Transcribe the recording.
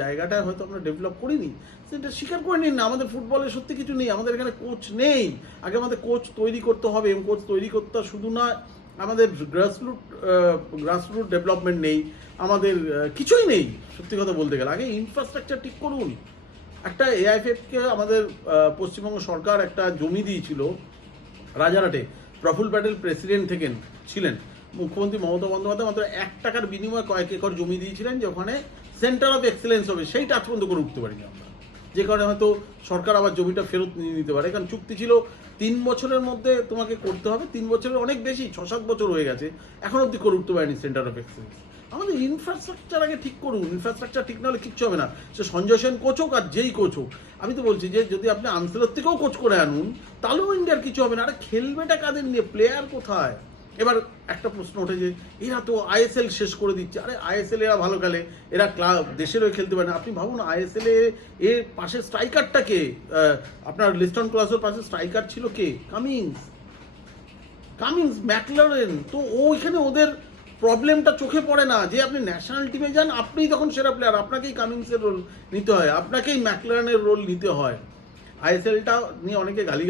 জায়গাটা হয়তো আমরা ডেভেলপ করিনি, সেটা স্বীকার করে নিন না। আমাদের ফুটবলে সত্যি কিছু নেই, আমাদের এখানে কোচ নেই। আগে আমাদের কোচ তৈরি করতে হবে, এবং কোচ তৈরি করতে শুধু না, আমাদের গ্রাসরুট ডেভেলপমেন্ট নেই, আমাদের কিছুই নেই সত্যি কথা বলতে গেলে। আগে ইনফ্রাস্ট্রাকচার ঠিক করুন। একটা এআইএফএফকে আমাদের পশ্চিমবঙ্গ সরকার একটা জমি দিয়েছিল রাজারহাটে, প্রফুল প্যাটেল প্রেসিডেন্ট ছিলেন, মুখ্যমন্ত্রী মমতা বন্দ্যোপাধ্যায় মাত্র 1 টাকার বিনিময়ে কয়েক একর জমি দিয়েছিলেন যে ওখানে সেন্টার অফ এক্সেলেন্স হবে। সেইটা আজ পর্যন্ত করে উঠতে পারিনি আমরা, যে কারণে হয়তো সরকার আবার জমিটা ফেরত নিয়ে নিতে পারে। কারণ চুক্তি ছিল 3 বছরের মধ্যে তোমাকে করতে হবে, 3 বছরের অনেক বেশি, 6-7 বছর হয়ে গেছে, এখন অব্দি করে উঠতে পারেনি সেন্টার অফ এক্সেলেন্স। আমাদের ইনফ্রাস্ট্রাকচার আগে ঠিক করুন। ইনফ্রাস্ট্রাকচার ঠিক না হলে কিচ্ছু হবে না, সে সঞ্জয় সেন কোচ হোক আর যেই কোচ হোক। আমি তো বলছি যে যদি আপনি আনসেলের থেকেও কোচ করে আনুন তাহলেও ইন্ডিয়ার কিছু হবে না। আরে খেলবেটা কাদের নিয়ে, প্লেয়ার কোথায়? এবার একটা প্রশ্ন ওঠে যে এরা তো আইএসএল শেষ করে দিচ্ছে। আরে আইএসএল এরা ভালো খেলে, এরা ক্লাব দেশের হয়ে খেলতে পারে না। আপনি ভাবুন আইএসএল এর পাশে স্ট্রাইকারটা কে? আপনার লিস্টন ক্লাসের পাশে স্ট্রাইকার ছিল কে? Cummins McLaren. তো ওইখানে ওদের প্রবলেমটা চোখে পড়ে না যে আপনি ন্যাশনাল টিমে যান, আপনিই তখন সেরা প্লেয়ার, আপনাকেই কামিংসের রোল নিতে হয়, আপনাকেই ম্যাকলারেনের রোল নিতে হয়। আইএসএলটা নিয়ে অনেকে গালি